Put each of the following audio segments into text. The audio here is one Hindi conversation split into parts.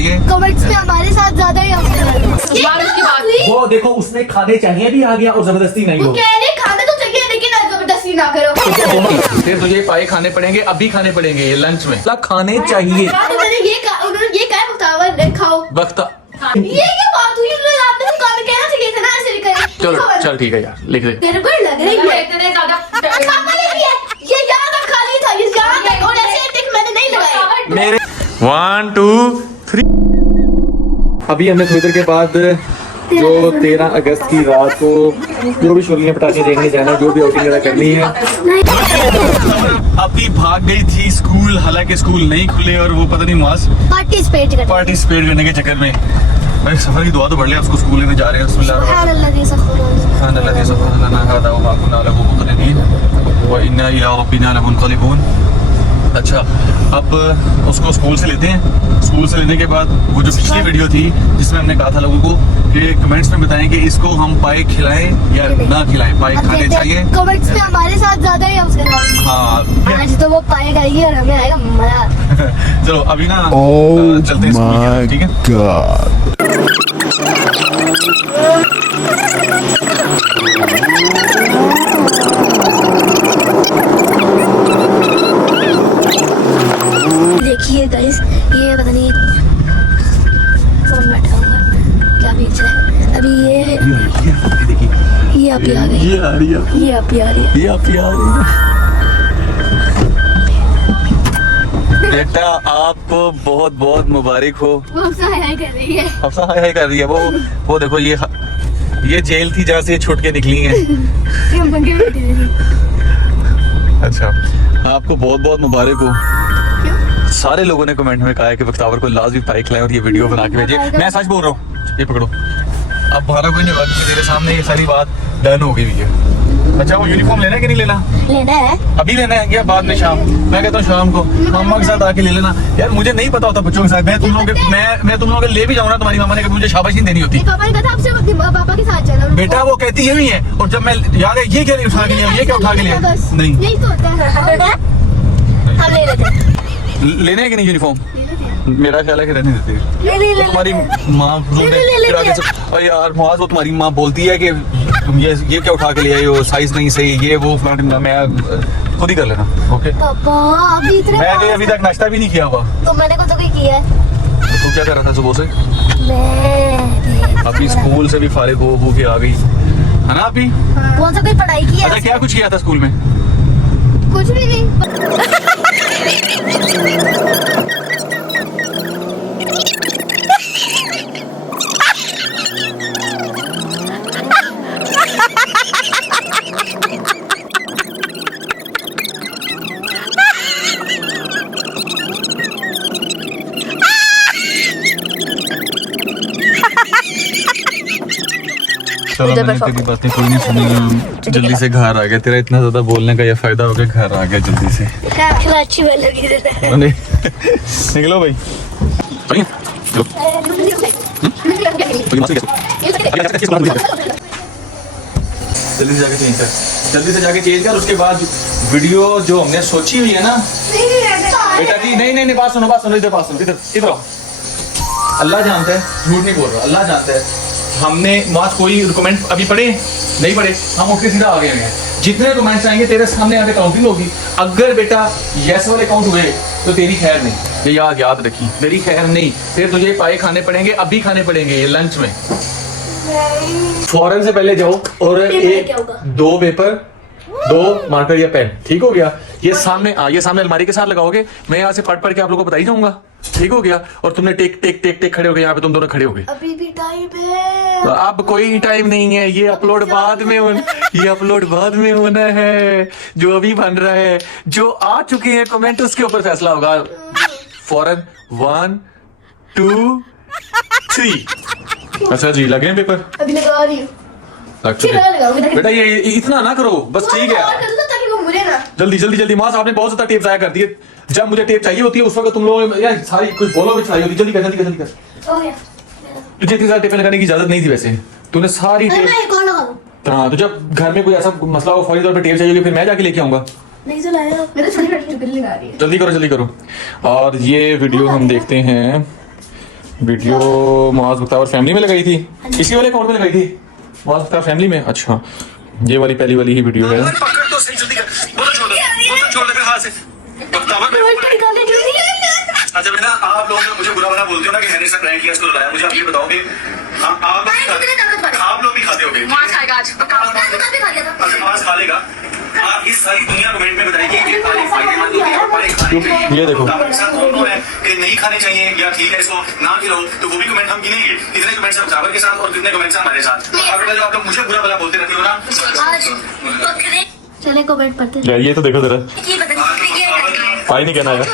चाहिए। कमेंट्स में हमारे साथ ज्यादा ही वो देखो उसने खाने चाहिए भी आ गया और जबरदस्ती नहीं हो। कह रहे खाने तो चाहिए लेकिन जबरदस्ती ना करो। फिर तुझे पाए खाने पड़ेंगे, अभी खाने पड़ेंगे ये लंच में। खाने चाहिए उन्होंने ये कहा मुतावर खाओ वक्त। ये क्या बात हुई? आपने तो काम कहना चाहिए था ना, ऐसे नहीं करे। चलो चल ठीक है यार, लिख दे। तेरे को लग रही है इतने ज्यादा ये याद रख खाली था, ये याद रख। और ऐसे टिक मैंने नहीं लगाए मेरे 1 2 3। अभी हमने थोड़ी देर के बाद जो 13 अगस्त की रात को जो भी शोलियां पटाखे देखने जाना, जो भी आउटिंग वगैरह करनी है। अभी भाग गई थी स्कूल, हालांकि स्कूल नहीं खुले और वो पता नहीं मास पार्टिसिपेट करने के चक्कर में भाई सफर की दुआ तो बढ़ लिया। उसको स्कूल लेने जा रहे हैं। अच्छा अब उसको स्कूल से लेते हैं। स्कूल से लेने के बाद वो जो पिछली वीडियो थी जिसमें हमने कहा था लोगों को कि कमेंट्स में बताएं कि इसको हम पाए खिलाएं या ना खिलाएं। पाए खाने चाहिए। कमेंट्स में हमारे साथ ज्यादा ही हाँ आज तो वो पाए करेगी और हमें आएगा मजा। चलो अभी ना चलते हैं स्कूल, ठीक है। देखिए गाइस, ये पता नहीं कौन बैठा हुआ क्या बेच रहा है। अभी ये आप ही आ गई, ये आ रही है, ये आप ही आ रही है, ये आप ही आ रही है। बेटा आपको बहुत बहुत मुबारक हो। वो हमसे हाय कर रही है, हमसे हाय कर रही है। वो देखो ये जेल थी जहाँ से छूट के निकली है। ये मंगे बैठी थी। अच्छा आपको बहुत बहुत मुबारक हो। सारे लोगों ने कमेंट में कहा है कि बख्तावर को लाजमी पाई खिलाएं और ये वीडियो बना के भेजे। मैं सच बोल रहा हूँ, ये पकड़ो। अब बाहर कोई नहीं बात, तेरे सामने ये सारी बात डन हो गई है। अच्छा वो यूनिफॉर्म लेना है कि नहीं लेना? लेना है। अभी लेना है या बाद में शाम? मैं कहता हूँ शाम को मामा के साथ आके ले लेना। यार मुझे नहीं पता होता बच्चों के साथ। मैं तुम लोगों के ले भी जाऊँ ना, तुम्हारी मामा ने कभी मुझे शाबाश नहीं देनी होती। पापा ने कहा आपसे पापा के साथ चलो। बेटा वो कहती है ही है। और जब मैं याद है ये क्या उठा के लिया, ये क्या उठा के लिया? नहीं यही तो होता है। हम ले लेते हैं। लेने है कि नहीं यूनिफॉर्म? मेरा ख्याल है कि रहने देते हैं। ले तुम्हारी माँ और यार मुआज वो तुम्हारी माँ बोलती है कि तुम ये क्या उठा के ले आई हो, साइज नहीं सही, ये वो मैं खुद ही कर लेना। ओके पापा अभी इतने मैंने अभी तक नाश्ता भी नहीं किया हुआ। तो मैंने को तो क्या किया है? तो क्या कर रहा था सुबह से? मैं अभी स्कूल से भी फारिग हो के आ गई है ना? अभी कौन सा कोई पढ़ाई की है? अच्छा क्या कुछ किया था स्कूल में? कुछ भी नहीं। चलो मैंने तेरी बातें कोई नहीं सुनी, जल्दी से घर आ गया। तेरा इतना ज्यादा बोलने का ये फायदा हो गया, घर आ गया जल्दी से। अच्छी बात लगी। निकलो भाई, जल्दी से जाके चेंज कर, जल्दी से जाके चेंज कर। उसके बाद वीडियो जो हमने सोची हुई है ना बेटा जी, नहीं बात सुनो इधर आओ। अल्लाह जानता है, झूठ नहीं बोल रहा, अल्लाह जानता है। हमने वहाँ कोई कमेंट अभी पढ़े नहीं पढ़े, हम उठ के सीधा आ गए हैं। जितने कमेंट्स आएंगे तेरे सामने आके काउंटिंग होगी। अगर बेटा यस वाले काउंट हुए तो तेरी खैर नहीं, ये याद रखी, तेरी खैर नहीं। फिर तुझे पाए खाने पड़ेंगे, अभी खाने पड़ेंगे ये लंच में। फौरन से पहले जाओ और एक 2 पेपर, 2 मार्कर या पेन, ठीक हो गया? ये सामने अलमारी के साथ लगाओगे। मैं यहाँ से पढ़ के आप लोगों को बताई जाऊंगा, ठीक हो गया? और तुमने टेक खड़े हो गए, यहाँ पे तुम दोनों खड़े हो गए। अभी भी टाइम है। तो अब कोई टाइम नहीं है, ये अपलोड बाद में होना है। जो अभी बन रहा है, जो आ चुके हैं कमेंट, उसके ऊपर फैसला होगा फौरन। 1 2 3। अच्छा जी, लगे पेपर? अभी लगा रही हूँ। बेटा ये इतना ना करो, बस ठीक है। जल्दी माँ साहब ने बहुत ज्यादा टेप जाया कर दिए। जब मुझे टेप चाहिए होती है उस वक्त तुम लोग यार सारी कुछ बोलो भी चाहिए होती। जल्दी कर तुझे इतनी सारी टेप लगाने की इजाजत नहीं थी वैसे, तूने सारी टेप। हाँ तो जब घर में कोई ऐसा मसला हो फौरी तौर पर टेप चाहिए, फिर मैं जाके लेके आऊंगा। जल्दी करो। और ये वीडियो हम देखते हैं वीडियो मुआज बख्तावर फैमिली में लगाई थी, इसी वाले अकाउंट में लगाई थी मुआज बख्तावर फैमिली में। अच्छा, ये वाली पहली वाली ही वीडियो है। अच्छा बेटा, आप लोग मुझे बुरा भला बोलते हो ना कि हैने से प्रैंक किया, इसको रुलाया। मुझे आप ये बताओ कि आप लोग भी खाते होगे। मांस खाएगा आज। अच्छा, मांस खा लेगा। आप इस सारी दुनिया कमेंट में बताइए कि ये सारी फायदेमंद होती है, बड़े खाने ये देखो। के साथ दोनों है कि नहीं खाने चाहिए या ठीक है इसको ना खिलाओ, तो वो भी कमेंट हम गिनेंगे। कितने कमेंट्स हैं बख्तावर के साथ और कितने कमेंट्स हैं हमारे साथ। और बेटा जो आप लोग मुझे बुरा भला बोलते रहते हो ना, चले कमेंट पढ़ते यार ये तो देखो जरा, ये बताइए पाई नहीं कहना यार।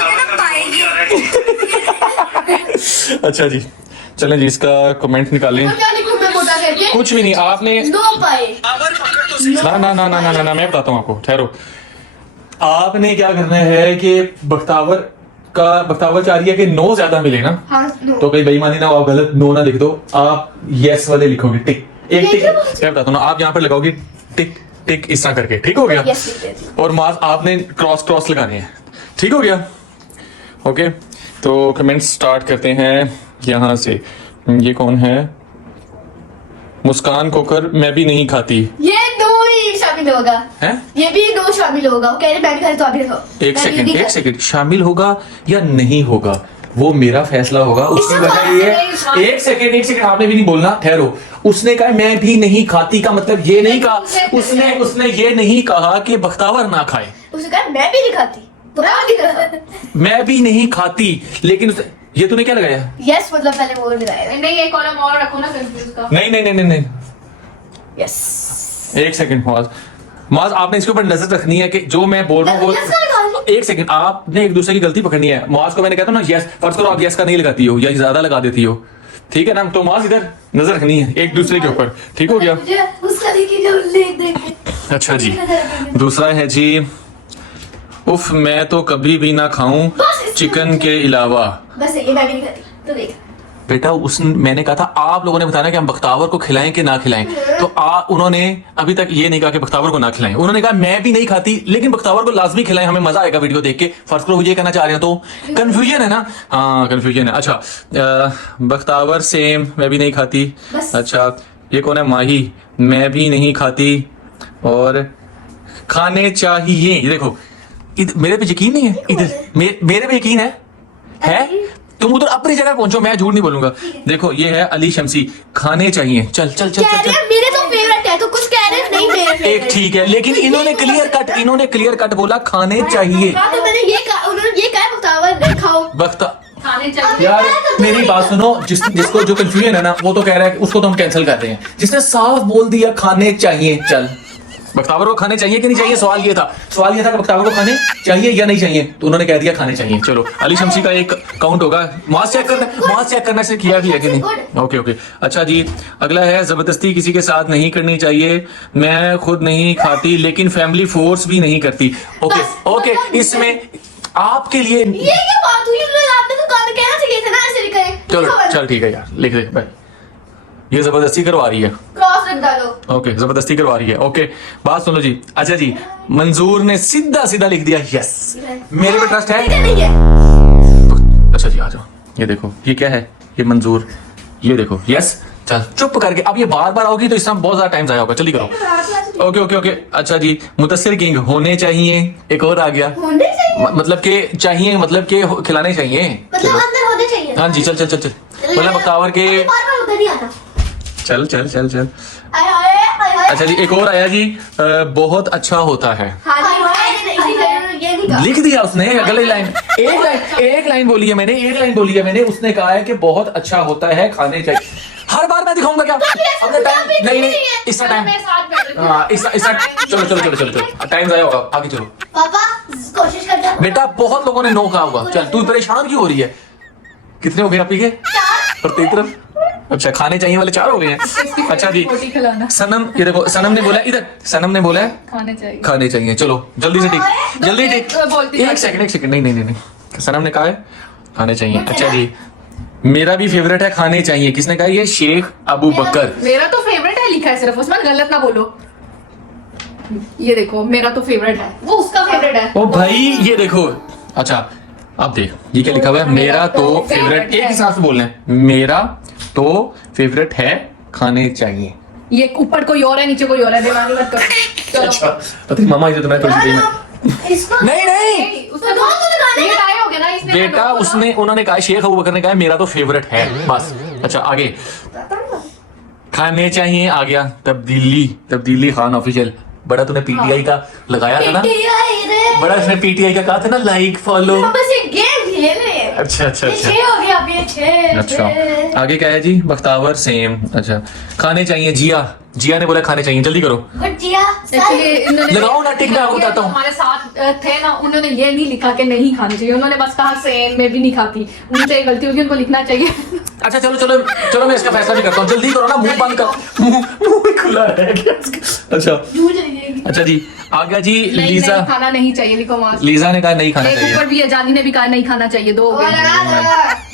अच्छा जी, चलें जी, इसका कमेंट निकालें। कुछ भी नहीं, आपने ना ना ना ना ना ना मैं बताता हूँ आपको, ठहरो। आपने क्या करना है कि बख्तावर चाह रही है कि नो ज्यादा मिले ना, तो कहीं बेईमानी ना हो, आप गलत नो ना लिख दो, आप यस वाले लिखोगे, टिक। एक टिक मैं बताता हूँ, आप यहाँ पर लगाओगे टिक टिक इस तरह करके, ठीक हो गया। और मार्क्स आपने क्रॉस क्रॉस लगाने हैं, ठीक हो गया। ओके, तो कमेंट स्टार्ट करते हैं यहाँ से। ये कौन है? मुस्कान कोकर, मैं भी नहीं खाती। ये दो ही शामिल होगा है, ये भी दो शामिल होगा। वो कह रहे मैं भी खाती तो आप भी खाओ। एक सेकंड, शामिल होगा या नहीं होगा वो मेरा फैसला होगा। उसकी वजह ये, एक सेकंड आपने भी नहीं बोलना, ठहरो। उसने कहा मैं भी नहीं खाती का मतलब ये नहीं कहा, उसने ये नहीं कहा कि बख्तावर ना खाए। उसने कहा मैं भी नहीं खाती तो मैं भी नहीं खाती, लेकिन ये तूने क्या लगाया? यस मतलब पहले वो लगाया। नहीं, एक कॉलम और रखो ना कंफ्यूज का। नहीं, यस एक सेकंड माज आपने इसके ऊपर नजर रखनी है कि जो मैं बोल रहा हूँ वो। एक सेकंड, आपने एक दूसरे की गलती पकड़नी है। माज को मैंने कहता हूँ ना यस, फर्ज करो आप यस का नहीं लगाती हो या ज्यादा लगा देती हो, ठीक है ना, तो माज इधर नजर रखनी है एक दूसरे के ऊपर, ठीक हो गया। उसका देखिए जो उल्लेख देखे। अच्छा जी, दूसरा है जी, उफ मैं तो कभी भी ना खाऊं चिकन के अलावा। बस ये मैं भी नहीं खाती तो देख। बेटा मैंने कहा था आप लोगों ने बताया कि हम बख्तावर को खिलाएं कि ना खिलाएं, तो उन्होंने अभी तक ये नहीं कहा कि बख्तावर को ना खिलाएं। उन्होंने कहा मैं भी नहीं खाती लेकिन बख्तावर को लाजमी खिलाएं, हमें मजा आएगा वीडियो देख के। फर्ज करो ये कहना चाह रहे हैं, तो कंफ्यूजन है ना। हाँ कंफ्यूजन है। अच्छा, बख्तावर सेम, मैं भी नहीं खाती। अच्छा, ये कौन है? माही, मैं भी नहीं खाती और खाने चाहिए। ये देखो, मेरे पे यकीन नहीं है, इधर मेरे पे यकीन है? तुम उधर अपनी जगह पहुंचो, मैं झूठ नहीं बोलूंगा। देखो ये है अली शमसी, खाने चाहिए। चल चल चल चल, चल। मेरे तो फेवरेट है, तो कुछ कह रहे नहीं मेरे फेवरेट। एक ठीक है, लेकिन इन्होंने क्लियर कट बोला खाने चाहिए। तो मैंने उन्होंने ये कहा बख्तावर खाओ। खाने चाहिए। यार मेरी बात सुनो, जिसको जो कंफ्यूजन है ना वो तो कह रहा है कि उसको तो हम कैंसिल कर रहे हैं। जिसने साफ बोल दिया खाने चाहिए, चल बख्तावर को खाने चाहिए कि नहीं चाहिए, सवाल ये था कि बख्तावर को खाने चाहिए या नहीं चाहिए, तो उन्होंने कह दिया खाने चाहिए। चलो अली शमसी का एक काउंट होगा। मास चेक करना से किया भी है कि नहीं। ओके। अच्छा जी, अगला है, जबरदस्ती किसी के साथ नहीं करनी चाहिए। मैं खुद नहीं खाती लेकिन फैमिली फोर्स भी नहीं करती। ओके, इसमें आपके लिए ये क्या बात हुई? आपने तो काम कहना चाहिए था ना, ऐसे लिखे। चल ठीक है यार, लिख दे भाई, ये जबरदस्ती करवा रही है। क्रॉस रख डालो। ओके, जबरदस्ती करवा रही है। ओके, बात सुनो जी। अच्छा जी, मंजूर ने सीधा लिख दिया यस। मेरे पे ट्रस्ट है? नहीं है। अच्छा जी, आ जाओ। ये देखो, ये क्या है? ये मंजूर, ये देखो यस। चल चुप करके, अब ये बार होगी तो इसमें बहुत ज्यादा टाइम जाया होगा। जल्दी करो। ओके। अच्छा जी, मुतस्सिर किंग, होने चाहिए। एक और आ गया, होने चाहिए मतलब के चाहिए, मतलब के खिलाने चाहिए, मतलब अंदर होने चाहिए। हाँ जी, चल मतलब बख्तावर के, बार उधर नहीं आता। चल आए। अच्छा जी, एक और आया जी, बहुत अच्छा होता है। हाँ जी, ये नहीं कहा। लिख दिया उसने अगली लाइन। एक लाइन बोली है मैंने, उसने कहा है कि बहुत अच्छा होता है, खाने चाहिए। हर बार मैं दिखाऊंगा क्या? अपने टाइम नहीं, इसका टाइम, चलो टाइम जाया होगा, आगे चलो। पापा कोशिश करता हूँ। बेटा बहुत लोगों ने नो कहा होगा। चल तू परेशान क्यों हो रही है? कितने हो गए आप के? प्रत्येक तरफ। अच्छा, खाने चाहिए वाले 4 हो गए हैं। अच्छा जी, सनम, ये देखो सनम ने बोला, इधर सनम ने बोला है खाने चाहिए। चलो जल्दी से टिक। एक सेकंड, नहीं, सनम ने कहा है खाने चाहिए। अच्छा जी, मेरा भी फेवरेट है, खाने चाहिए। किसने कहा? ये शेख अबू बकर। मेरा तो फेवरेट है लिखा है सिर्फ, उसमें गलत ना बोलो। ये देखो, मेरा तो फेवरेट है, वो उसका फेवरेट है। ओ भाई ये देखो। अच्छा, अब देख ये क्या लिखा हुआ है, मेरा तो फेवरेट, एक हिसाब से बोलना है, मेरा तो फेवरेट है खाने चाहिए। ये ऊपर कोई और है, नीचे कोई और है, दिमाग मत करो। चलो। अच्छा पता नहीं मामा इसे तो मैं थोड़ी सी देर इसको नहीं नहीं नहीं, उसने तो ये टाई हो गया ना इसने। बेटा उसने उन्होंने कहा, शेख अबू बकर ने कहा मेरा तो फेवरेट है बस। अच्छा आगे खाने चाहिए आ गया, तब्दीली खान ऑफिशियल। बड़ा तूने पीटीआई का लगाया था ना, बड़ा इसने पीटीआई का कहा था ना, लाइक फॉलो। बस ये गेम खेल रहे हैं। अच्छा अच्छा अच्छा 6 हो गया, अब ये 6। अच्छा आगे क्या है जी, बख्तावर सेम। अच्छा खाने चाहिए, जिया ने बोला खाने चाहिए, जल्दी करो। गुजिया Actually, इन्होंने लगाओ ना, टिक, मैं आपको बताता हूँ। हमारे साथ थे ना, उन्होंने ये नहीं लिखा कि नहीं खानी चाहिए, उन्होंने बस कहा सेम, मैं भी नहीं खाती। उनसे गलती होगी, उनको लिखना चाहिए। अच्छा चलो चलो चलो, मैं इसका फैसला भी करता हूँ, जल्दी करो ना, मुंह बंद कर, मुंह खुला है अच्छा दूर चली जाएगी। अच्छा जी आ गया जी। नहीं, लीजा नहीं खाना नहीं चाहिए, लिखो वहां से। लीजा ने कहा नहीं खाना एक चाहिए, ऊपर भी है, जानी ने भी कहा नहीं खाना चाहिए, 2 हो गए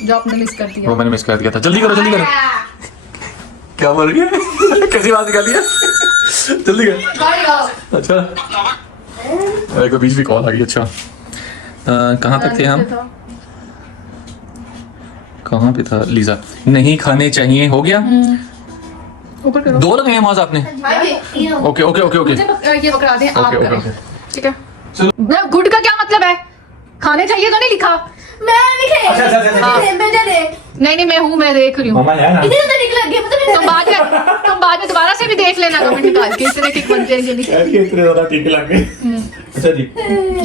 जो आपने मिस कर वो दिया। मैंने मिस कर दिया था। जल्दी करो जल्दी करो, क्या बोल रही है कैसी बात निकाली है जल्दी कर। अच्छा अरे को बीच भी कॉल आ गई। अच्छा कहाँ तक थे हम, कहाँ पे था लीजा, नहीं खाने चाहिए हो गया। ऊपर करो। 2 लगाए मौज आपने, ओके ओके ओके ओके मुझे ये बकरा दें आप ओके करो। ओके ठीक है। गुड का क्या मतलब है, खाने चाहिए तो नहीं लिखा। मैं लिखे अच्छा, अच्छा, अच्छा, अच्छा। बेटा दे नहीं मैं हूँ, मैं देख रही हूँ। मामा है ना, इधर तो निकल गया, मतलब तुम बाद में दोबारा से भी देख लेना, कमेंट निकाल के इतने टिक बन जाएंगे नहीं। इतने ज्यादा टीके लग गए। अच्छा जी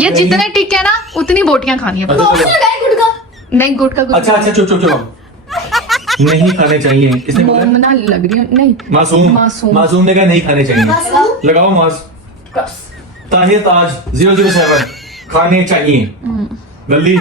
ये जितने टिक है ना उतनी बोटियां खानी है। अच्छा, चलो। लगाए गुड़ का। नहीं गुड का कुछ अच्छा अच्छा चुप चुप चुप, नहीं खाने चाहिए किसने बोला, मोमना लग रही है। नहीं मासूम ने कहा नहीं खाने चाहिए, लगाओ मास। ताहिर ताज 007 खाने चाहिए, जल्दी।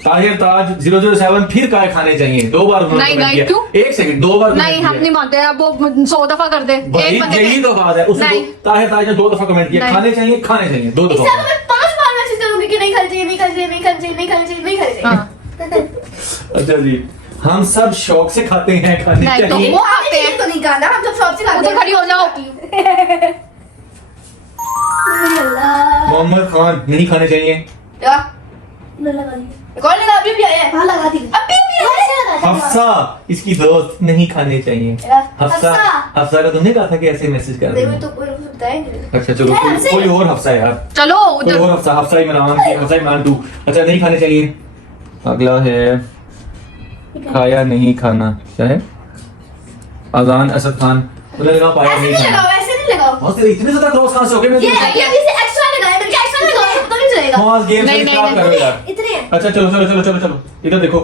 ताहिर ताज 007 फिर कहा खाने चाहिए, 2 बार उन्होंने नहीं, comment नहीं, किया। क्यों? 1 सेकंड 2 बार नहीं हम नहीं मानते, अब वो 100 दफा कर दे। भाई एक बंदे यही तो बात है, उसने नहीं। ताहिर ताज ने 2 दफा कमेंट किया, नहीं। खाने चाहिए 2 इससे दफा। अब मैं 5 बार मैसेज करूंगी कि नहीं खानी चाहिए, नहीं खानी चाहिए, नहीं खानी चाहिए, नहीं खानी चाहिए, नहीं खानी चाहिए। हाँ। अच्छा जी हम सब शौक से खाते हैं, खाने नहीं, तो चाहिए। वो आते हैं तो नहीं खाना, हम जब शॉप से खाते उधर हैं। खड़ी हो जाओ। अल्लाह। मोहम्मद खान नहीं खाने चाहिए। क्या? लगा दी। कौन लगा? अभी भी आया है। हाँ लगा दी। अभी भी आया है। हफ्सा इसकी दोस्त नहीं खाने चाहिए। हफ्सा हफ्सा। हफ्सा का तुमने कहा था कि ऐसे मैसेज कर देखो रहे तो कोई बताया नहीं। अच्छा चलो है, हमसे- कोई और हफ्सा है यार, चलो कोई उधर। और हफ्सा, हफ्सा इमरान 2। अच्छा नहीं खाने चाहिए। अगला है खाया नहीं खाना, क्या है, अजान असद खान, उन्होंने कहा पाया ऐसे नहीं नहीं खाना। लगाओ, ऐसे नहीं लगाओ। बहुत तेरे इतने ज्यादा क्रॉस कहां से हो गए, मैं ये अभी से एक्स्ट्रा लगाया, मैंने कहा एक्स्ट्रा लगाओ तो नहीं चलेगा। हाँ गेम नहीं, से नहीं, खराब नहीं। करो यार। इतने हैं। अच्छा चलो चलो चलो चलो चलो इधर देखो,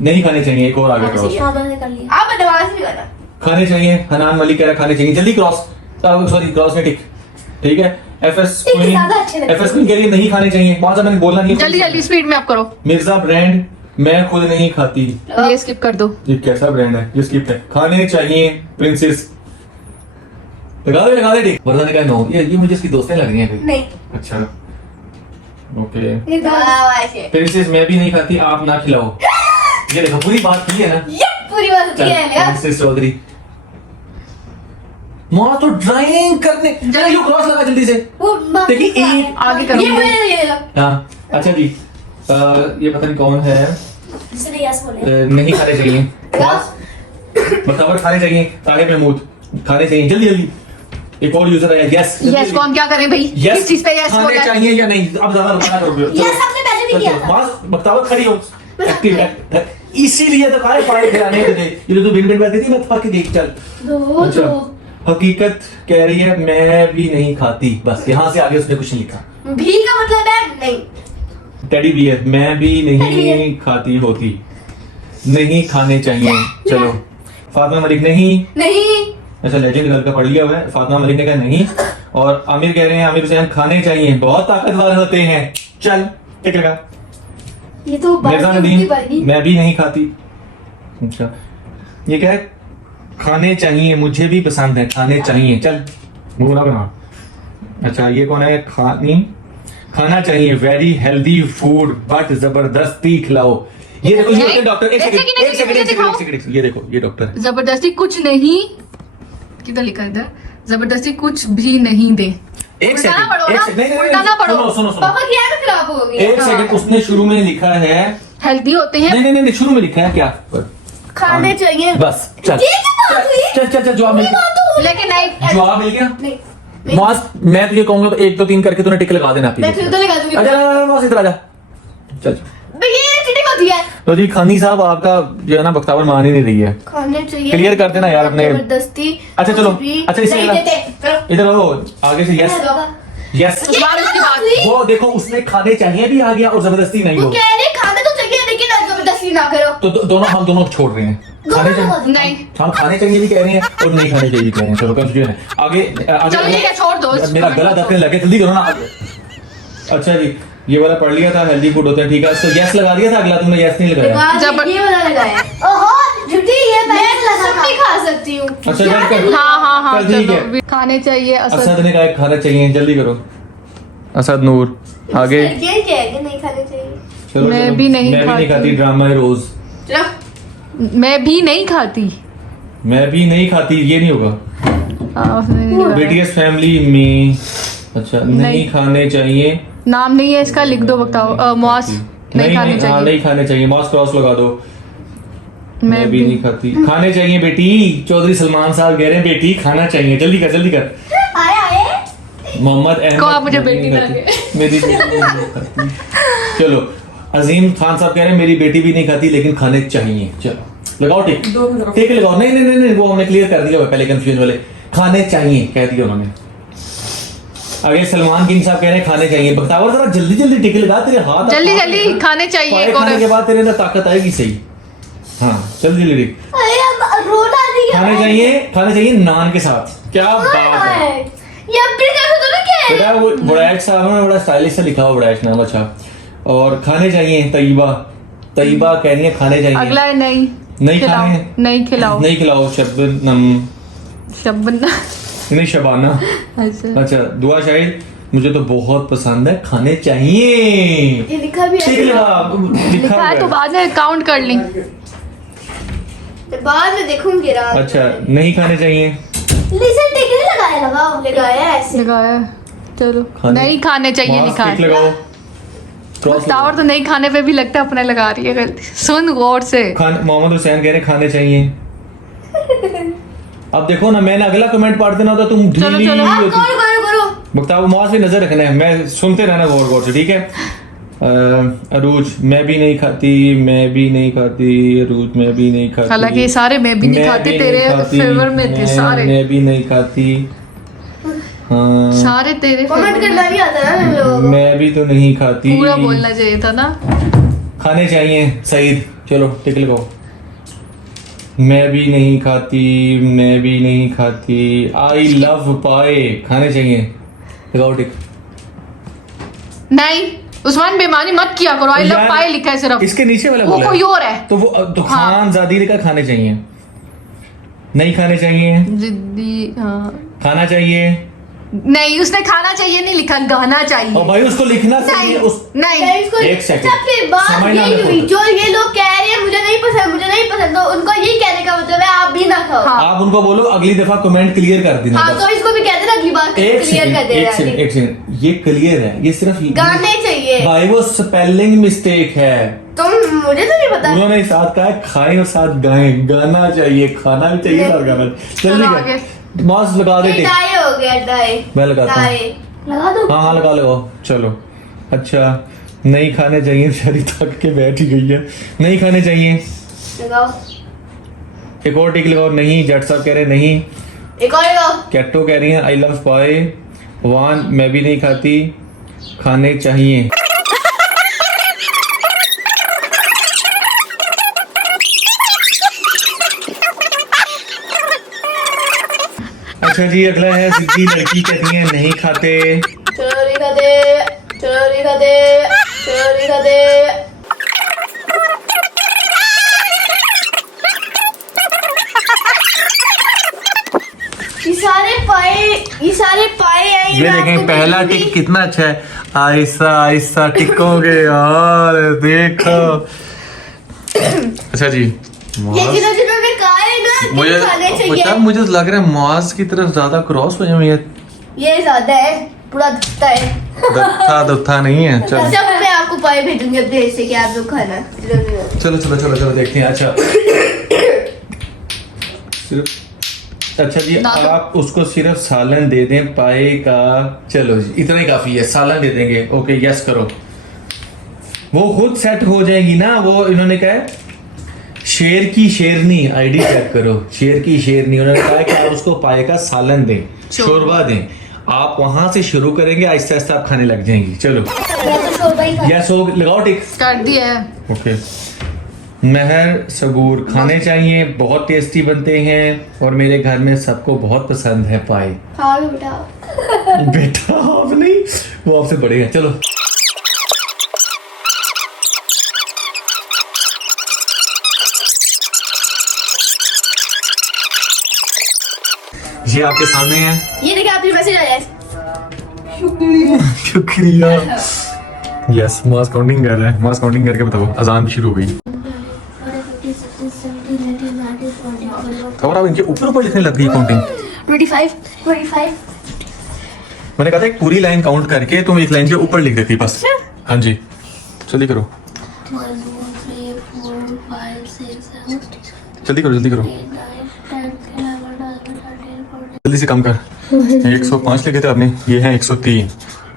नहीं खाने चाहिए, एक और आगे क्रॉस। हाँ, मैंने कर लिया। आप दवा से भी करना। खाने चाहिए, हनान मलिक कह रहा खाने चाहिए, जल्दी क्रॉस, सॉरी क्रॉस में टिक, ठीक है। एफएस टिक ज्यादा अच्छे लगते हैं। एफएस क्वीन कह रही है नहीं खाने चाहिए, वहां से मैंने बोलना नहीं है। जल्दी जल्दी स्पीड में आप करो। मिर्जा ब्रांड मैं खुद नहीं खाती, ये स्किप कर दो। ये कैसा ब्रांड है, ये स्किप है। खाने चाहिए प्रिंसेस, लगा दे टिक। वरना ने कहा नो, ये मुझे इसकी दोस्तें लग रही हैं फिर। नहीं। अच्छा ओके ये दवा ऐसे। प्रिंसेस मैं भी नहीं खाती, आप ना खिलाओ। ये देखो पूरी बात की है ना। ये पूरी बात होती है यार। प्रिंसेस चौधरी माँ तो ड्राइंग करने, जल्दी यू क्रॉस लगा जल्दी से। वो देखिए, एक आगे करो। ये मुझे ये लगा। हाँ अच्छा जी ये पता नहीं कौन है, इसने यस बोले। नहीं खाने चाहिए, मतलब खाने चाहिए। ताहिर महमूद खाने चाहिए, जल्दी जल्दी। एक और यूजर आया, यस यस को हम क्या करें भाई, किस चीज पे यस खाने बोला है? चाहिए या नहीं, अब ज्यादा बताना करोगे। ये सबने पहले भी किया था। बख्तावर खड़ी हो, एक्टिव है, इसीलिए तो खाए पाए खिलाने तुझे। ये तो तू बिन बिन बैठती थी, मैं थक गई, चल। दो अच्छा दो। हकीकत कह रही है मैं भी नहीं खाती, बस यहाँ से आगे उसने कुछ नहीं लिखा। भी का मतलब है नहीं। टेडी बियर मैं भी नहीं खाती होती, नहीं खाने चाहिए। चलो फातिमा मलिक नहीं, अच्छा लेजेंड गर्ल का पढ़ लिया हुआ है। फातिमा मलिक ने कहा नहीं, और आमिर कह रहे हैं, आमिर हुसैन खाने चाहिए, बहुत ताकतवर होते हैं। चल ठीक लगा। ये तो मिर्जा नदीम मैं भी नहीं खाती। अच्छा ये क्या है, खाने चाहिए, मुझे भी पसंद है, खाने चाहिए। चल बुरा बना। अच्छा ये कौन है, खाना चाहिए, वेरी हेल्दी फूड बट जबरदस्ती खिलाओ। ये देखो ये होते हैं डॉक्टर, एक सेकंड, ये देखो ये डॉक्टर है। जबरदस्ती कुछ नहीं, किधर लिखा है इधर, जबरदस्ती कुछ भी नहीं दे। एक उल्टा ना सेकंड पढ़ो एक ना, सेकंड उल्टा ना पढ़ो। सुनो सुनो सुनो पापा की आदत खराब हो गई एक सेकंड उसने शुरू में लिखा है हेल्दी होते हैं नहीं नहीं नहीं शुरू में लिखा है क्या खाने चाहिए बस चल ये क्या बात हुई? चल चल चल जवाब मिल गया लेकिन नहीं जवाब मिल गया नहीं मौस मैं तुझे कहूंगा तो 1 2 3 करके तूने टिक लगा देना मैं फिर तो लगा दूंगी अच्छा मौस इधर आ जा चल ये चीटिंग होती है तो जी खानी साहब आपका जो है ना बख्तावर मान ही नहीं रही है खाने चाहिए क्लियर कर देना यार अपने जबरदस्ती अच्छा चलो कुछ भी अच्छा नहीं इसे देते। इधर आओ आगे से यस यस उस बार उसकी बात वो देखो उसने खाने चाहिए भी आ गया और जबरदस्ती नहीं वो हो कह रहे खाने तो चाहिए लेकिन जबरदस्ती ना करो तो दोनों हम दोनों छोड़ रहे हैं खाने चाहिए नहीं हम खाने चाहिए भी कह रहे हैं और नहीं खाने चाहिए भी कह रहे हैं चलो कंफ्यूजन है आगे चलो ठीक है छोड़ दो मेरा गला दबने लगे जल्दी करो ना अच्छा जी ये वाला पढ़ लिया था हेल्दी फूड होता है ठीक है तो यस लगा दिया था अगला तुमने यस नहीं लगाया जब- ये वाला लगाया ओहो झूठी ये मैं सब भी खा सकती हूँ अच्छा डन कर हाँ चल, ठीक है। चलो खाने चाहिए असद असद ने कहा खाना चाहिए जल्दी करो असद नूर आगे ये क्या है कि नहीं खाने चाहिए चलो मैं चलो। भी नहीं मैं भी नहीं खाती। खाती ड्रामा है रोज चलो मैं भी नहीं खाती मैं भी नहीं खाती ये नहीं होगा उसने नहीं लगाया। बीटीएस फैमिली में अच्छा नहीं नहीं। खाने चाहिए नाम नहीं है इसका लिख दो बताओ मॉस नहीं खाने हाँ, चाहिए नहीं खाने चाहिए मॉस क्रॉस लगा दो मैं भी नहीं खाती खाने चाहिए बेटी चौधरी सलमान साहब कह रहे हैं बेटी खाना चाहिए जल्दी कर आए आए मोहम्मद अहमद को आप मुझे मैं भी बेटी नहीं ना खाती। मेरी बेटी नहीं खाती चलो अजीम खान साहब कह रहे हैं मेरी बेटी भी नहीं खाती लेकिन खाने चाहिए चलो लगाओ टिक टिक लगाओ नहीं वो हमने क्लियर कर दिया हुआ पहले कंफ्यूजन वाले खाने चाहिए कह दिया उन्होंने आगे सलमान किंग साहब कह रहे हैं खाने चाहिए बख्तावर जरा जल्दी टिक लगा तेरे हाथ जल्दी खाने चाहिए पाए एक और खाने के बाद तेरे अंदर ताकत आएगी सही हाँ जल्दी अरे अब रोना नहीं खाने चाहिए नान के साथ क्या बात है ये अपने जैसे तो ना क्या है बेटा वो बुड़ैश साहब ने बड़ा स्टाइलिश से लिखा हुआ बुड़ैश नाम अच्छा और खाने चाहिए तैयबा कह रही है खाने चाहिए अगला है नहीं नहीं खिलाओ खाने नहीं खिलाओ नहीं खिलाओ शबनम शबना नहीं शबाना अच्छा अच्छा दुआ शाहिद मुझे तो बहुत पसंद है खाने चाहिए ये लिखा भी ठीक है लिखा लिखा है तो हुआ है। बाद में काउंट कर ली बाद में देखूंगी रात अच्छा नहीं खाने चाहिए लिसन टिक नहीं लगाया ऐसे लगाया चलो खाने- नहीं खाने चाहिए मास्क लिखा टिक है लगाओ क्रॉस टावर तो नहीं खाने पे भी लगता है अपने लगा रही है गलती सुन गौर से मोहम्मद हुसैन कह रहे खाने चाहिए अब देखो ना मैंने अगला कमेंट पढ़ देना होता तुम चलो, ढीली चलो। होती। करो मुक्ताब मौज पे नजर रखना है मैं सुनते रहना गौर से ठीक है अरूज मैं भी नहीं खाती अरूज मैं भी नहीं खाती हालांकि ये सारे मैं भी नहीं मैं खाती भी तेरे खाती, फेवर में थे सारे मैं भी नहीं खाती हाँ सारे तेरे कमेंट favor में। करना नहीं आता ना लोगों को मैं भी तो नहीं खाती पूरा बोलना चाहिए था ना खाने चाहिए सईद चलो टिक लगाओ मैं भी नहीं खाती आई लव पाए खाने चाहिए लगाओ टिक नहीं उस्मान बेमानी मत किया करो आई लव यार, पाए लिखा है सिर्फ इसके नीचे वाला वो बोला है। कोई और है तो वो तो हाँ। खान जादी लिखा खाने चाहिए नहीं खाने चाहिए जिद्दी हाँ खाना चाहिए नहीं उसने खाना चाहिए नहीं लिखा गाना और चाहिए भाई उसको लिखना चाहिए नहीं उस नहीं इसको एक सेकंड। अच्छा फिर बात समझना यही देखो। हुई जो ये लोग कह रहे हैं मुझे नहीं पसंद तो उनको यही कहने का मतलब है आप भी ना खाओ हाँ। आप उनको बोलो अगली दफा कमेंट क्लियर कर देना हाँ बस। तो इसको भी कहते ना अगली बार एक क्लियर कर देना सेकंड ये क्लियर है ये सिर्फ गाने चाहिए भाई वो स्पेलिंग मिस्टेक है तुम मुझे तो नहीं पता उन्होंने साथ कहा है खाएं और साथ गाएं गाना चाहिए खाना भी चाहिए साथ गाना चलो जल्दी आगे। कर मौज लगा दे ये टिक डाई हो गया डाई मैं लगाता हूँ डाई लगा दो हाँ लगाओ चलो अच्छा नहीं खाने चाहिए बेचारी थक के बैठ ही गई है नहीं खाने चाहिए लगाओ एक और टिक लगाओ नहीं जट साहब कह रहे हैं नहीं एक और लगाओ कैटो कह रही है आई लव पाए वान मैं भी नहीं खाती खाने चाहिए अच्छा जी अगला है जिद्दी लड़की कहती है नहीं खाते चोरी का दे चोरी का दे चोरी का दे ये सारे पाए हैं ये मैं देखें आपको पहला भेजूंगी। टिक कितना अच्छा है आहिस्ता आहिस्ता टिकोगे यार देखो अच्छा जी ये जिन्होंने कहा है ना मुझे कि खाने पता चाहिए मुझे लग रहा है मुआज की तरफ ज्यादा क्रॉस हो जाए ये ज्यादा है पूरा दिखता है। दत्था नहीं है। चलो जब मैं आपको पाए भेजूंगी अपने ऐसे कि आप लोग खाना। चलो चलो चलो चलो देखते हैं। अच्छा अच्छा जी, आप उसको सिर्फ सालन दे दें पाए का। चलो जी इतना ही काफी है, सालन दे देंगे। ओके यस करो, वो खुद सेट हो जाएगी ना। वो इन्होंने कहा है शेर की शेरनी, आईडी चेक करो। शेर की शेरनी, उन्होंने कहा है कि आप उसको पाए का सालन दें, शोरबा दें। आप वहां से शुरू करेंगे, आहिस्ता आहिस्ता आप खाने लग जाएंगी। चलो यस हो, लगाओ टिक। कर दिया है। ओके महर सबूर, खाने चाहिए, बहुत टेस्टी बनते हैं और मेरे घर में सबको बहुत पसंद है पाए। बेटा बेटा आप नहीं, वो आपसे बड़े हैं। चलो ये आपके सामने है। ये देखिए आपके मैसेज आया है। शुक्रिया। यस मास काउंटिंग कर रहे हैं, मास काउंटिंग करके बताओ। अजान भी शुरू हो गई और अब इनके ऊपर ऊपर लिखने लग गई काउंटिंग। 25 मैंने कहा था एक पूरी लाइन काउंट करके तुम एक लाइन के ऊपर लिख देती बस। हाँ जी जल्दी करो, 1 2 3 4 5 6 7 जल्दी करो, जल्दी करो, 8 9 10 11 12 13 14 जल्दी से कम कर। 105 लिखे थे आपने, ये है 103।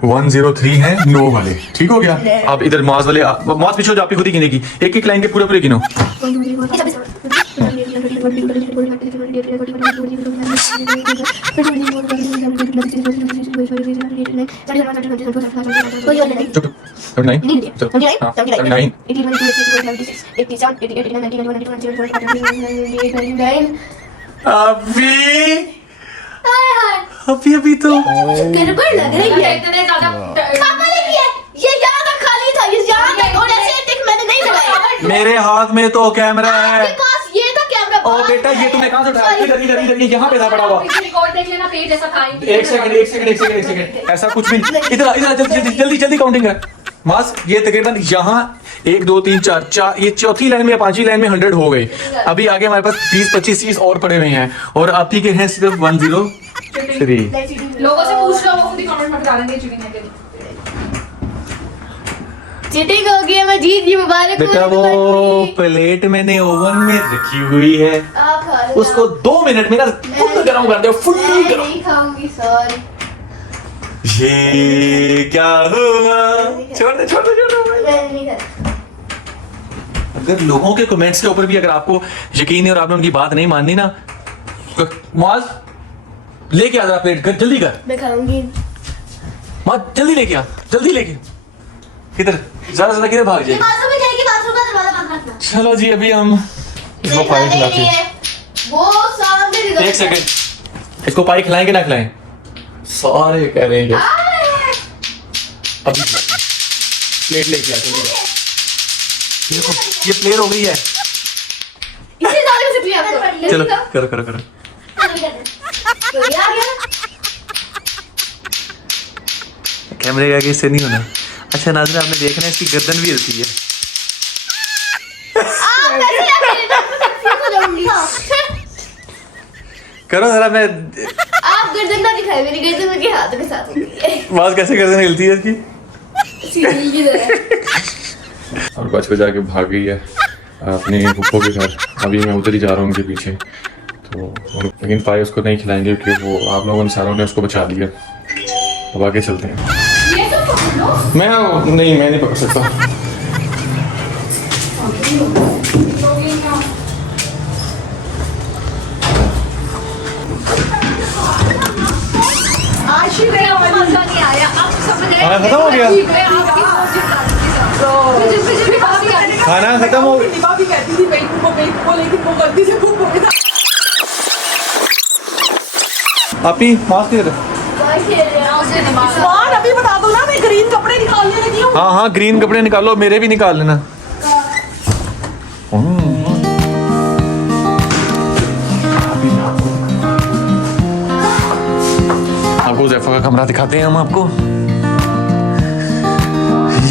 103 है नो वाले। ठीक हो गया। अब इधर मास वाले, मास पीछे हो जाओ, आपकी खुद ही गिनेगी। एक एक लाइन के पूरे पूरे गिनो। चुप 79 चलो, हाँ, 79 अभी अभी तो गड़बड़ लग रही है। इतने ज्यादा पापा ने किया, ये यहाँ तक खाली था, ये यहाँ तक, और ऐसे टिक मैंने नहीं लगाया। मेरे हाथ में तो कैमरा है। आपके पास ये था कैमरा। ओ बेटा ये तुमने कहाँ से उठाया? इधर इधर इधर यहाँ पे था पड़ा हुआ। रिकॉर्ड देख लेना, पेज ऐसा था ही। एक सेकंड ऐसा कुछ भी नहीं। इधर इधर जल्दी जल्दी जल्दी जल्दी काउंटिंग कर। मास ये तकरीबन यहाँ 1 2 3 4 ये चौथी लाइन में या पांचवी लाइन में 100 हो गए। अभी आगे हमारे पास 20 25 30 और पड़े हुए हैं और आप ही के हैं सिर्फ 103। लोगों से पूछ लो, वो खुद ही कमेंट में बता देंगे चीटिंग है कि नहीं। चीटिंग हो गई है, मैं जीत गई। मुबारक बेटा वो प्लेट मैंने ओवन में रखी हुई है, आप खा लो। उसको 2 मिनट में ना फुल गरम कर दो, फुल मैं गरम। नहीं खाऊंगी, सॉरी। ये क्या हुआ? छोड़ दे छोड़ दे छोड़ दे। मैं नहीं खाती। अगर लोगों के कमेंट्स के ऊपर भी अगर आपको यकीन है और आपने उनकी बात नहीं माननी ना, माज लेके आ जरा प्लेट, जल्दी कर। मैं खाऊंगी। माज जल्दी लेके आ, जल्दी लेके। किधर ज्यादा किधर भाग जाए। बाथरूम में जाएगी, बाथरूम का दरवाजा बंद रखना। चलो जी अभी हम इसको पाई खिलाते हैं। वो सामने दिखा। एक सेकंड, इसको पाई खिलाएं कि ना खिलाएं? सारे कह रहे हैं अभी प्लेट लेके आ। देखो ये प्लेट हो गई है। इसे ज्यादा से प्रिया आपको। चलो करो करो करो। तो ये आ गया। कैमरे के आगे इससे नहीं होना। अच्छा नाज़रीन आपने देखना है इसकी गर्दन भी हिलती है। करो जरा। मैं आप गर्दन ना दिखाए, मेरी गर्दन मेरे हाथों के साथ होती है। आवाज कैसे गर्दन हिलती है इसकी? सीढ़ी की तरह। और बच को जाके भाग गई है अपने फूफो के घर। अभी मैं उधर ही जा रहा हूँ उनके पीछे। तो लेकिन पाए उसको नहीं खिलाएंगे क्योंकि वो आप लोगों ने सारों ने उसको बचा लिया। अब आगे चलते हैं। मैं नहीं पकड़ सकता। खत्म हो गया, खाना खत्म हो आप ही मास्क दे दो। अभी बता दो ना, मैं ग्रीन कपड़े निकालने लगी हूँ। हाँ हाँ ग्रीन कपड़े निकालो, मेरे भी निकाल लेना। आपको ज़ैफ़ा का कमरा दिखाते हैं हम आपको।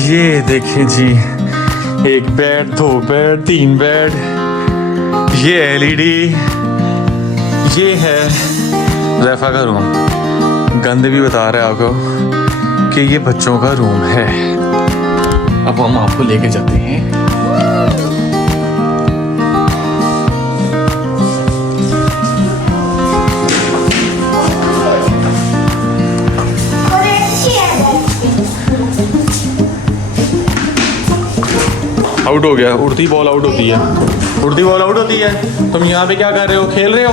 ये देखिए जी, 1 बेड 2 बेड 3 बेड, ये LED, ये है ज़ैफ़ा का रूम। गंद भी बता रहा है आपको कि ये बच्चों का रूम है। अब हम आपको लेके जाते हैं। आउट हो गया। उड़ती बॉल आउट होती है। उड़ती बॉल आउट होती है। तुम यहाँ पे क्या कर रहे हो? खेल रहे हो?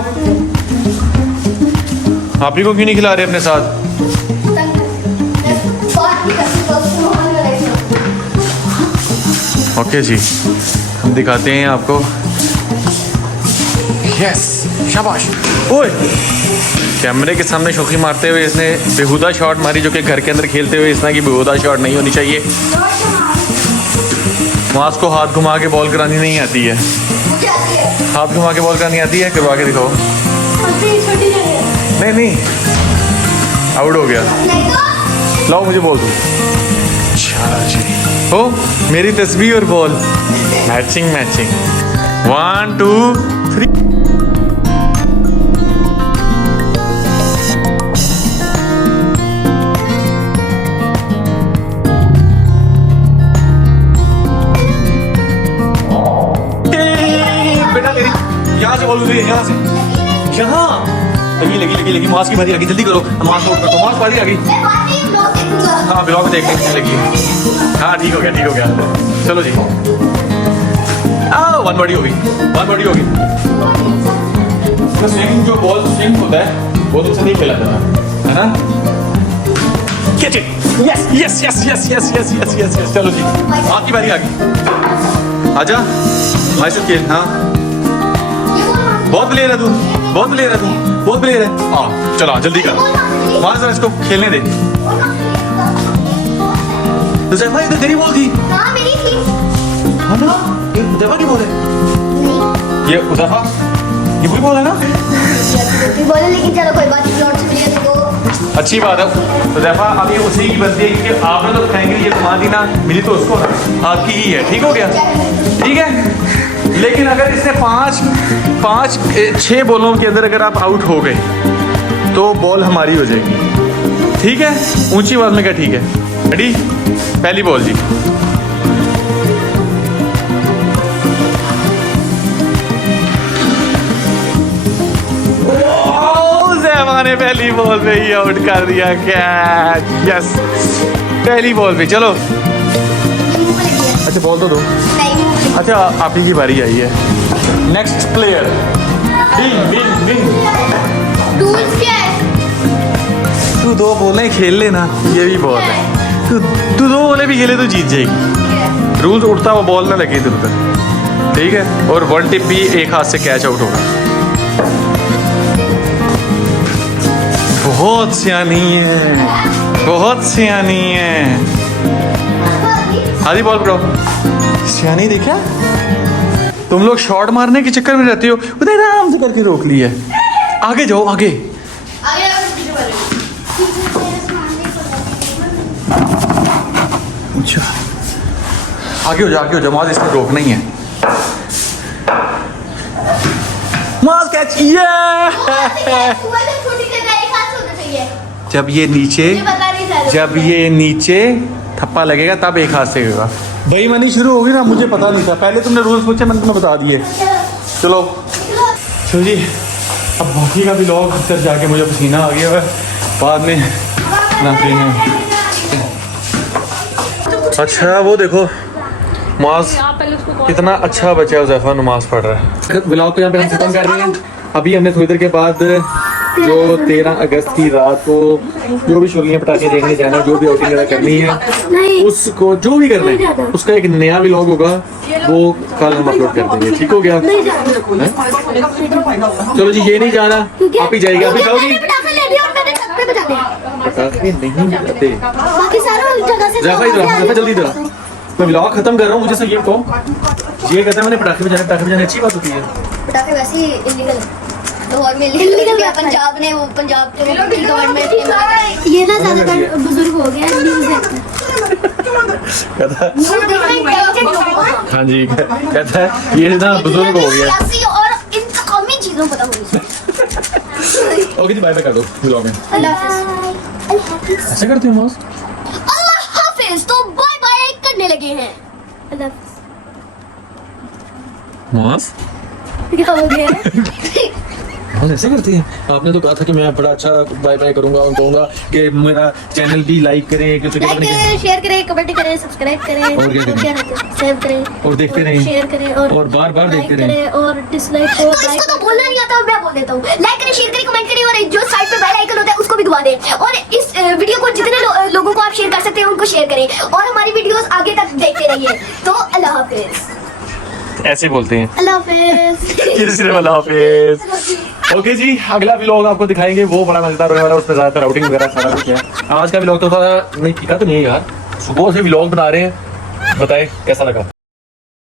आप ही को क्यों नहीं खिला रहे अपने साथ? ओके जी, हम दिखाते हैं आपको। यस, शाबाश। ओए, कैमरे के सामने शौकी मारते हुए इसने बेहुदा शॉट मारी, जो कि घर के अंदर खेलते हुए इस तरह की बेहुदा शॉट नहीं होनी चाहिए। मास को हाथ घुमा के बॉल करानी नहीं आती है। हाथ घुमा के बॉल करानी आती है? करवा के दिखाओ। नहीं नहीं, आउट हो गया। लाओ मुझे बॉल दो। चलो जी, हो मेरी तस्वीर और बॉल मैचिंग मैचिंग। 1 2 3। बेटा मेरी यहाँ से बॉल उतरी, यहाँ से, यहाँ लगी मास की बारी आ गई। जल्दी करो, मास आउट कर दो। मास बारी आ गई। हाँ, ब्लॉग में देखने की लगी। हाँ, ठीक हो गया। चलो जी, वन बॉडी हो गई। तो स्विंग, जो बॉल स्विंग होता है वो तुमसे नहीं खेला जाता है ना। यस। चलो जी, आपकी बारी आ गई। आजा भाई से खेल। हाँ, बहुत प्लेयर है तू। हाँ, चलो जल्दी कर। वहां जरा इसको खेलने दे। तो जैफा, ये तो तेरी बॉल थी। हाँ, मेरी थी। हाँ ना, ये जैफा की बॉल है। नहीं, ये उज़ैफा, ये पूरी बॉल है ना। बोले लेकिन चलो कोई बात नहीं, नोट से मिली है तो अच्छी बात है। उज़ैफा, अब ये उसी की बनती है कि आपने तो फेंक ये घुमा दी ना, मिली तो उसको ना, आपकी ही है। ठीक हो गया? ठीक है। लेकिन अगर इसने 6 बॉलों के अंदर अगर आप आउट हो गए तो बॉल हमारी हो जाएगी। ठीक है? ऊंची आवाज में क्या? ठीक है, रेडी? पहली बॉल जी। ज़ैफा ने पहली बॉल पे ही आउट कर दिया। कैच। यस, पहली बॉल पे। चलो, अच्छा बॉल तो दो। अच्छा, आप ही की बारी आई है। Next player. विन। रूल्स क्या है? तू 2 बॉलें खेल लेना, ये भी बॉल है। तू 2 बॉलें भी खेले तो जीत जाएगी। रूल्स उड़ता हुआ बॉल ना लगे इधर उधर, ठीक है? और 1 टिप भी एक हाथ से कैच आउट होगा। बहुत सियानी है। आधी बॉल पकड़ो। सियानी देखा? तुम लोग शॉट मारने के चक्कर में रहते हो, उधर आराम से करके रोक लिया। आगे जाओ, आगे। अच्छा, आगे हो जाओ, माज इसको रोकना ही है। माज कैच। जब ये नीचे थप्पा लगेगा तब एक हाथ से होगा। बेईमानी शुरू होगी ना, मुझे पता नहीं था। पहले तुमने रूल्स पूछे, मैंने तुम्हें बता दिए। चलो जी, अब बाकी का भी लोग अंदर जाके मुझे पसीना आ गया है, बाद में नहाते हैं। अच्छा, वो देखो मास कितना अच्छा बच्चा है। उज़ैफा नमाज पढ़ रहा है। ब्लॉग को यहाँ पे हम खत्म कर रहे हैं। अभी हमने थोड़ी देर के बाद जो 13 अगस्त की रात को जो भी शोलियाँ पटाखे देखने जाना है, जो भी आउटिंग वगैरह करनी है, उसको जो भी करना है उसका एक नया व्लॉग होगा, वो कल हम अपलोड कर देंगे। ठीक हो गया? चलो जी, ये नहीं जाना, आप ही जाएगी। आप ही जाओगी? पटाखे नहीं जाते। जल्दी जरा, मैं व्लॉग खत्म कर रहा हूँ। मुझे से ये कहो, ये कहता है मैंने पटाखे बजाने अच्छी बात होती है। पटाखे वैसे ही इलीगल है, लाहौर में इलीगल है। पंजाब ने वो पंजाब के गवर्नमेंट ने ये ना ज्यादातर बुजुर्ग हो गया हाँ जी, कहता है ये ना बुजुर्ग हो गया और इन कौमी चीजों पता होगी। ओके जी, बाय बाय कर दो व्लॉग में। अल्लाह हाफिज़। अल्लाह हाफिज। ऐसे करते हो मौस? अल्लाह हाफिज तो बाय बाय करने लगे हैं। अल्लाह हाफिज। मौस क्या हो गया? मौस ऐसे करती है? आपने तो कहा था कि मैं बड़ा अच्छा बाय बाय करूंगा और कहूंगा कि मेरा चैनल भी लाइक करें, कि लाइक करें, शेयर करें, कमेंट करें, सब्सक्राइब करें, और क्या करें? सेव करें और देखते रहें, शेयर करें और बार-बार लाइक देखते रहें। करें और डिसलाइक को इसको तो बोलना नहीं आता, मैं बोल देता हूँ। लाइक करें, शेयर करें, कमेंट करें और जो साइड पे बेल आइकन होता है उसको भी दबा दें और इस वीडियो को जितने लोगों को आप शेयर कर सकते हैं उनको शेयर करें और हमारी वीडियोस आगे तक देखते रहिए। तो अल्लाह हाफिज। ऐसे बोलते हैं। अल्लाह हाफिज। अल्लाह हाफिज। ओके जी, अगला व्लॉग आपको दिखाएंगे, वो बड़ा मजेदार होने वाला है, उसमें ज्यादातर आउटिंग वगैरह सारा कुछ है। आज का व्लॉग तो थोड़ा नहीं ठीक है, तो नहीं यार, सुबह से व्लॉग बना रहे हैं, बताएं कैसा लगा।